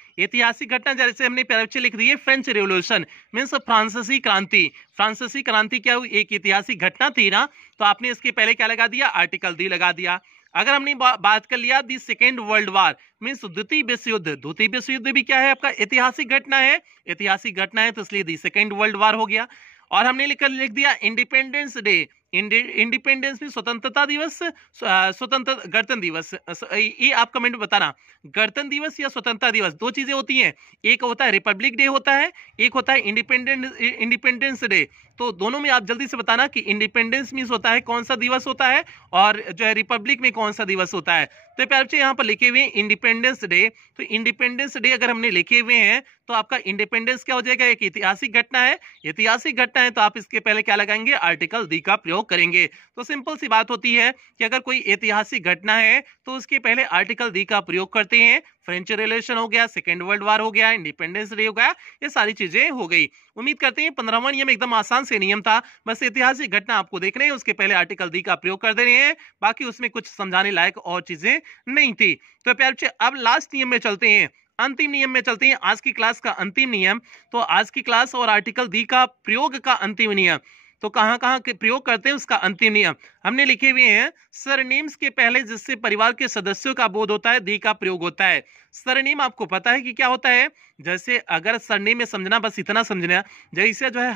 जैसे हमने पहले लिख दी है, फ्रेंच रेवोल्यूशन मीन्स फ्रांसीसी क्रांति। फ्रांसीसी क्रांति क्या हुई, एक ऐतिहासिक घटना थी ना, तो आपने इसके पहले क्या लगा दिया, आर्टिकल दी लगा दिया। अगर हमने बात कर लिया the second world war means द्वितीय विश्व युद्ध, द्वितीय विश्व युद्ध भी क्या है आपका ऐतिहासिक घटना है, ऐतिहासिक घटना है, तो इसलिए दी सेकेंड वर्ल्ड वार हो गया। और हमने लिख दिया इंडिपेंडेंस डे, इंडिपेंडेंस में स्वतंत्रता दिवस, स्वतंत्र गणतंत्र दिवस। ये आप कमेंट में बताना, गणतंत्र दिवस या स्वतंत्रता दिवस दो चीजें होती हैं, एक होता है रिपब्लिक डे होता है, एक होता है इंडिपेंडेंस डे। तो दोनों में आप जल्दी से बताना कि इंडिपेंडेंस मीन्स होता है कौन सा दिवस होता है और जो है रिपब्लिक में कौन सा दिवस होता है। तो प्यारे बच्चे यहाँ पर लिखे हुए हैं इंडिपेंडेंस डे, तो इंडिपेंडेंस डे अगर हमने लिखे हुए हैं तो आपका इंडिपेंडेंस क्या हो जाएगा, एक ऐतिहासिक घटना है, ऐतिहासिक घटना है तो आप इसके पहले क्या लगाएंगे, आर्टिकल दी का प्रयोग करेंगे। तो सिंपल सी बात होती है कि अगर कोई ऐतिहासिक घटना है तो उसके पहले आर्टिकल दी का प्रयोग करते हैं। फ्रेंच रिवॉल्यूशन हो गया, सेकेंड वर्ल्ड वार हो गया, इंडिपेंडेंस डे हो गया, ये सारी चीजें हो गई। उम्मीद करते हैं 15वां नियम एकदम आसान से नियम था, बस ऐतिहासिक घटना आपको देख रहे हैं उसके पहले आर्टिकल दी का प्रयोग कर दे रहे हैं, बाकी उसमें कुछ समझाने लायक और चीजें नहीं थी। तो प्यारे बच्चे अब लास्ट नियम में चलते हैं, अंतिम नियम में चलते हैं, आज की क्लास का अंतिम नियम। तो आज की क्लास और आर्टिकल दी का प्रयोग का अंतिम नियम, तो कहां कहां के प्रयोग करते हैं उसका अंतिम नियम हमने लिखे हुए हैं। सरनेम्स के पहले जिससे परिवार के सदस्यों का बोध होता है दी का प्रयोग होता है। सरनेम आपको पता है कि क्या होता है, जैसे अगर सरनेम में समझना, बस इतना समझना, जैसे जो है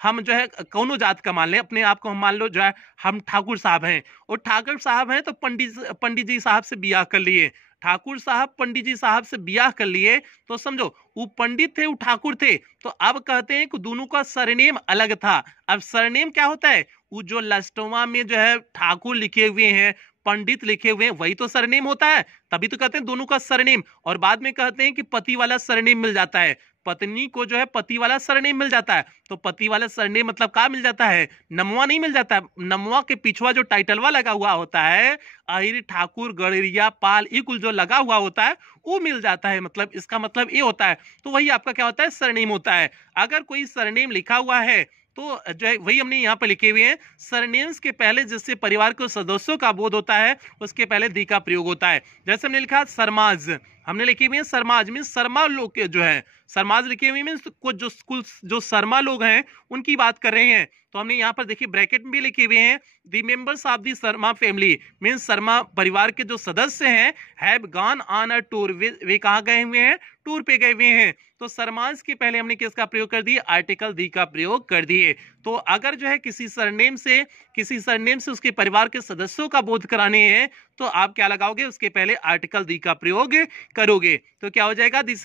हम जो है कौनो जात का मान लें, अपने आप को हम मान लो जो है हम ठाकुर साहब हैं, और ठाकुर साहब हैं तो पंडित जी साहब से बियाह कर लिए, ठाकुर साहब पंडित जी साहब से बियाह कर लिए, तो समझो वो पंडित थे वो ठाकुर थे, तो अब कहते हैं कि दोनों का सरनेम अलग था। अब सरनेम क्या होता है, वो जो लास्टवा में जो है ठाकुर लिखे हुए हैं, पंडित लिखे हुए हैं, वही तो सरनेम होता है, तभी तो कहते हैं दोनों का सरनेम। और बाद में कहते हैं कि पति वाला सरनेम मिल जाता है, पत्नी को जो है पति वाला सरनेम मिल जाता है, तो पति वाला सरनेम मतलब क्या मिल जाता है, नमवा नहीं मिल जाता है, नमवा के पिछवा जो टाइटलवा लगा हुआ होता है, आहिर ठाकुर गड़रिया पाल ये कुल जो लगा हुआ होता है वो मिल जाता है, मतलब इसका मतलब ये होता है, तो वही आपका क्या होता है, सरनेम होता है। अगर कोई सरनेम लिखा हुआ है तो जो है वही हमने यहाँ पे लिखे हुए हैं, सरनेम्स के पहले जिससे परिवार के सदस्यों का बोध होता है उसके पहले दी का प्रयोग होता है। जैसे हमने लिखा सरमाज, हमने लिखे हुए हैं सरमाज मीन्स शर्मा लोग के जो है, सरमाज लिखे हुए मीन्स कुछ जो शर्मा लोग हैं उनकी बात कर रहे हैं। तो हमने यहाँ पर देखिए ब्रैकेट में भी लिखे हुए हैं the members of the Sharma family means Sharma परिवार के जो सदस्य हैं have gone on a tour, वे कहाँ गए हुए हैं, टूर पे गए हुए हैं। तो सरमाज के पहले हमने किसका प्रयोग कर दिया, आर्टिकल दी का प्रयोग कर दिए। तो अगर जो है किसी सरनेम से उसके परिवार के सदस्यों का बोध कराने हैं तो आप क्या लगाओगे, उसके पहले आर्टिकल दी का प्रयोग करोगे, तो क्या हो जाएगा, the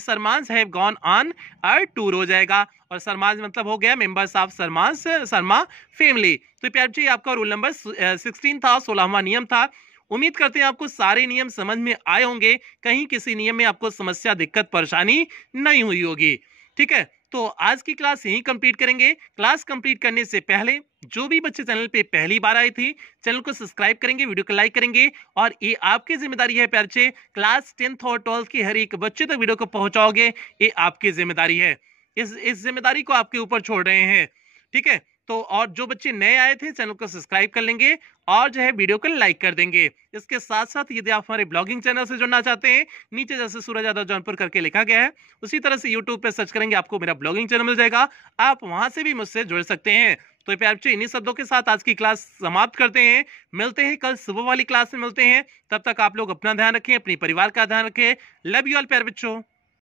Sharmas have gone on a tour हो जाएगा, और सरमाज मतलब हो गया मेंबर्स ऑफ शर्मा फैमिली। तो प्यारे जी आपका रूल नंबर 16 था, 16वां नियम था। उम्मीद करते हैं आपको सारे नियम समझ में आए होंगे, कहीं किसी नियम में आपको समस्या दिक्कत परेशानी नहीं हुई होगी। ठीक है, तो आज की क्लास यहीं कंप्लीट करेंगे। क्लास कंप्लीट करने से पहले जो भी बच्चे चैनल पे पहली बार आए थे चैनल को सब्सक्राइब करेंगे, वीडियो को लाइक करेंगे, और ये आपकी जिम्मेदारी है प्यारे बच्चे, क्लास 10th और 12th की हर एक बच्चे तक वीडियो को पहुंचाओगे, ये आपकी जिम्मेदारी है, इस जिम्मेदारी को आपके ऊपर छोड़ रहे हैं। ठीक है, तो और जो बच्चे नए आए थे चैनल को सब्सक्राइब कर लेंगे और जो है वीडियो को लाइक कर देंगे। इसके साथ साथ यदि आप हमारे ब्लॉगिंग चैनल से जुड़ना चाहते हैं, नीचे जैसे सूरज यादव जौनपुर करके लिखा गया है उसी तरह से यूट्यूब पे सर्च करेंगे आपको मेरा ब्लॉगिंग चैनल मिल जाएगा, आप वहां से भी मुझसे जुड़ सकते हैं। तो प्यारे बच्चे इन्हीं शब्दों के साथ आज की क्लास समाप्त करते हैं, मिलते हैं कल सुबह वाली क्लास में मिलते हैं, तब तक आप लोग अपना ध्यान रखें, अपने परिवार का ध्यान रखें। लव यू ऑल प्यारे बच्चों।